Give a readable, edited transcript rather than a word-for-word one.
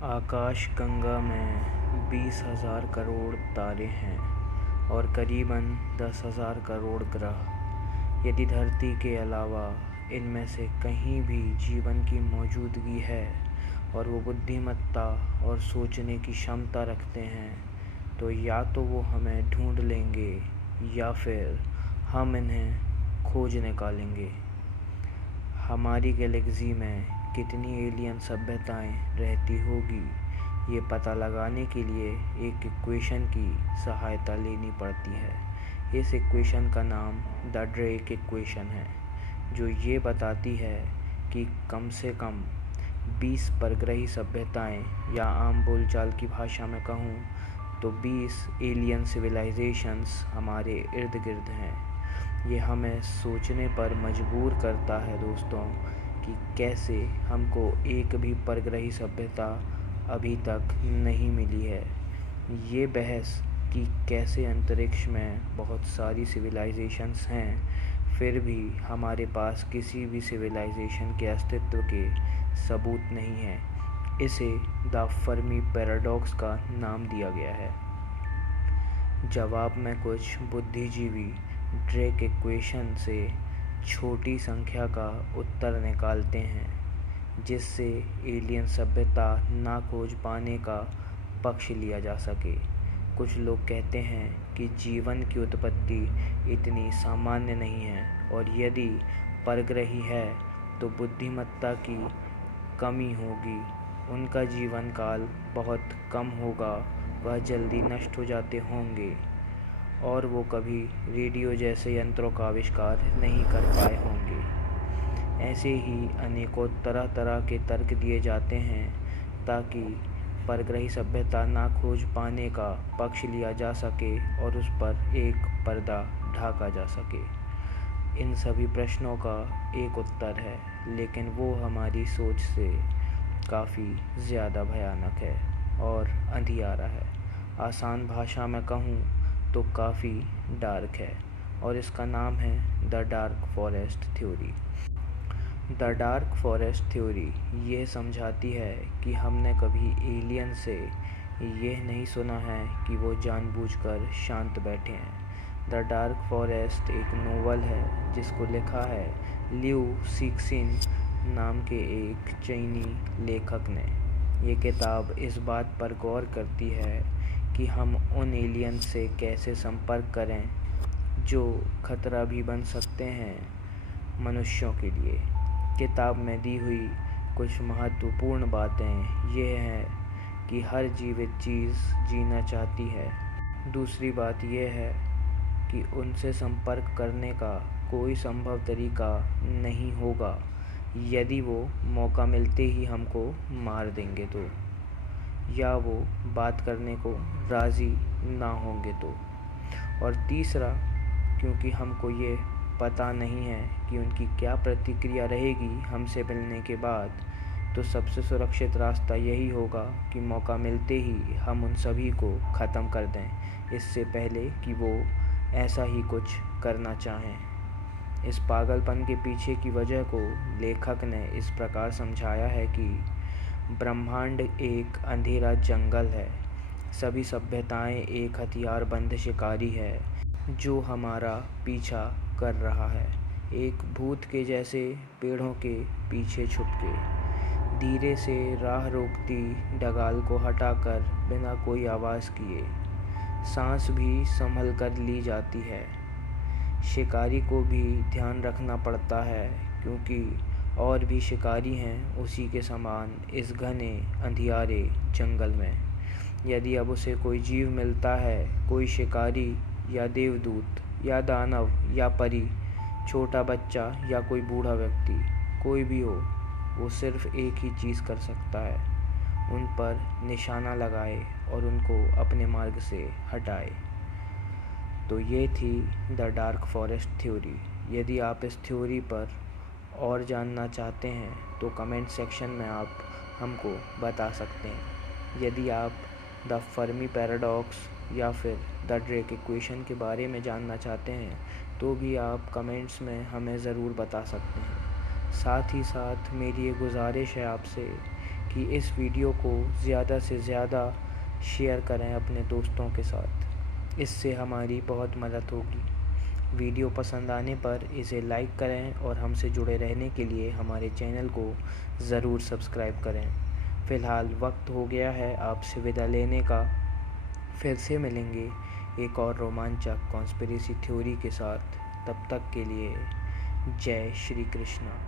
आकाश गंगा में 20,000 करोड़ तारे हैं और करीबन 10,000 करोड़ ग्रह। यदि धरती के अलावा इनमें से कहीं भी जीवन की मौजूदगी है और वो बुद्धिमत्ता और सोचने की क्षमता रखते हैं, तो या तो वो हमें ढूंढ लेंगे या फिर हम इन्हें खोज निकालेंगे। हमारी गैलेक्सी में कितनी एलियन सभ्यताएं रहती होगी, ये पता लगाने के लिए एक इक्वेशन की सहायता लेनी पड़ती है। इस इक्वेशन का नाम द ड्रेक इक्वेशन है, जो ये बताती है कि कम से कम 20 परग्रही सभ्यताएं, या आम बोलचाल की भाषा में कहूँ तो 20 एलियन सिविलाइजेशंस हमारे इर्द गिर्द हैं। ये हमें सोचने पर मजबूर करता है दोस्तों कि कैसे हमको एक भी परग्रही सभ्यता अभी तक नहीं मिली है। ये बहस कि कैसे अंतरिक्ष में बहुत सारी सिविलाइजेशंस हैं, फिर भी हमारे पास किसी भी सिविलाइजेशन के अस्तित्व के सबूत नहीं है, इसे द फर्मी पैराडॉक्स का नाम दिया गया है। जवाब में कुछ बुद्धिजीवी ड्रेक इक्वेशन से छोटी संख्या का उत्तर निकालते हैं, जिससे एलियन सभ्यता ना खोज पाने का पक्ष लिया जा सके। कुछ लोग कहते हैं कि जीवन की उत्पत्ति इतनी सामान्य नहीं है, और यदि परग्रही है तो बुद्धिमत्ता की कमी होगी, उनका जीवन काल बहुत कम होगा, वह जल्दी नष्ट हो जाते होंगे और वो कभी रेडियो जैसे यंत्रों का आविष्कार नहीं कर पाए होंगे। ऐसे ही अनेकों तरह तरह के तर्क दिए जाते हैं ताकि परग्रही सभ्यता ना खोज पाने का पक्ष लिया जा सके और उस पर एक पर्दा ढाका जा सके। इन सभी प्रश्नों का एक उत्तर है, लेकिन वो हमारी सोच से काफ़ी ज़्यादा भयानक है और अंधियारा है। आसान भाषा में कहूँ तो काफ़ी डार्क है, और इसका नाम है the dark forest theory. The dark forest theory ये समझाती है कि हमने कभी एलियन से यह नहीं सुना है कि वो जानबूझकर शांत बैठे हैं। द डार्क फॉरेस्ट एक नोवेल है जिसको लिखा है लिऊ सीक्सिन नाम के एक चीनी लेखक ने। ये किताब इस बात पर गौर करती है कि हम उन एलियन से कैसे संपर्क करें जो खतरा भी बन सकते हैं मनुष्यों के लिए। किताब में दी हुई कुछ महत्वपूर्ण बातें यह हैं कि हर जीवित चीज़ जीना चाहती है। दूसरी बात यह है कि उनसे संपर्क करने का कोई संभव तरीका नहीं होगा यदि वो मौका मिलते ही हमको मार देंगे तो, या वो बात करने को राज़ी ना होंगे तो। और तीसरा, क्योंकि हमको ये पता नहीं है कि उनकी क्या प्रतिक्रिया रहेगी हमसे मिलने के बाद, तो सबसे सुरक्षित रास्ता यही होगा कि मौका मिलते ही हम उन सभी को ख़त्म कर दें, इससे पहले कि वो ऐसा ही कुछ करना चाहें। इस पागलपन के पीछे की वजह को लेखक ने इस प्रकार समझाया है कि ब्रह्मांड एक अंधेरा जंगल है। सभी सभ्यताएं एक हथियारबंद शिकारी है जो हमारा पीछा कर रहा है, एक भूत के जैसे पेड़ों के पीछे छुपके, धीरे से राह रोकती डगाल को हटाकर बिना कोई आवाज़ किए। सांस भी संभल कर ली जाती है। शिकारी को भी ध्यान रखना पड़ता है, क्योंकि और भी शिकारी हैं उसी के समान इस घने अंधियारे जंगल में। यदि अब उसे कोई जीव मिलता है, कोई शिकारी या देवदूत या दानव या परी, छोटा बच्चा या कोई बूढ़ा व्यक्ति, कोई भी हो, वो सिर्फ एक ही चीज़ कर सकता है, उन पर निशाना लगाए और उनको अपने मार्ग से हटाए। तो ये थी द डार्क फॉरेस्ट थ्योरी। यदि आप इस थ्योरी पर और जानना चाहते हैं तो कमेंट सेक्शन में आप हमको बता सकते हैं। यदि आप द फर्मी पैराडॉक्स या फिर द ड्रेक इक्वेशन के बारे में जानना चाहते हैं तो भी आप कमेंट्स में हमें ज़रूर बता सकते हैं। साथ ही साथ मेरी ये गुजारिश है आपसे कि कि इस वीडियो को ज़्यादा से ज़्यादा शेयर करें अपने दोस्तों के साथ। इससे हमारी बहुत मदद होगी। वीडियो पसंद आने पर इसे लाइक करें और हमसे जुड़े रहने के लिए हमारे चैनल को ज़रूर सब्सक्राइब करें। फ़िलहाल वक्त हो गया है आपसे विदा लेने का। फिर से मिलेंगे एक और रोमांचक कॉन्स्पिरेसी थ्योरी के साथ। तब तक के लिए जय श्री कृष्णा।